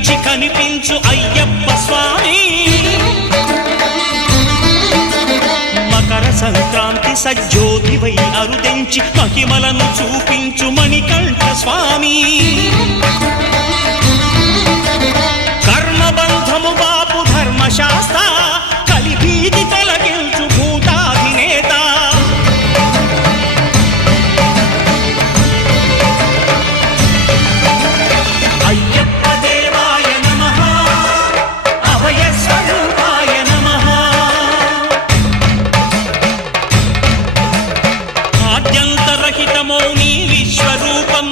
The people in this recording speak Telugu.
కనిపించి కనిపించు అయ్యప్ప స్వామి మకర సంక్రాంతి సజ్జోతివై అరుదెంచి మహిమలను చూపించు మణికంఠ స్వామి కర్మబంధము బాపు ధర్మశాస్త్ర కలిభీతి తొలగించు భూతాధినేత అయ్యప్ప దేవాయ నమః అభయ స్వరూపాయ నమః ఆద్యంతరహితమో నీ విశ్వరూపం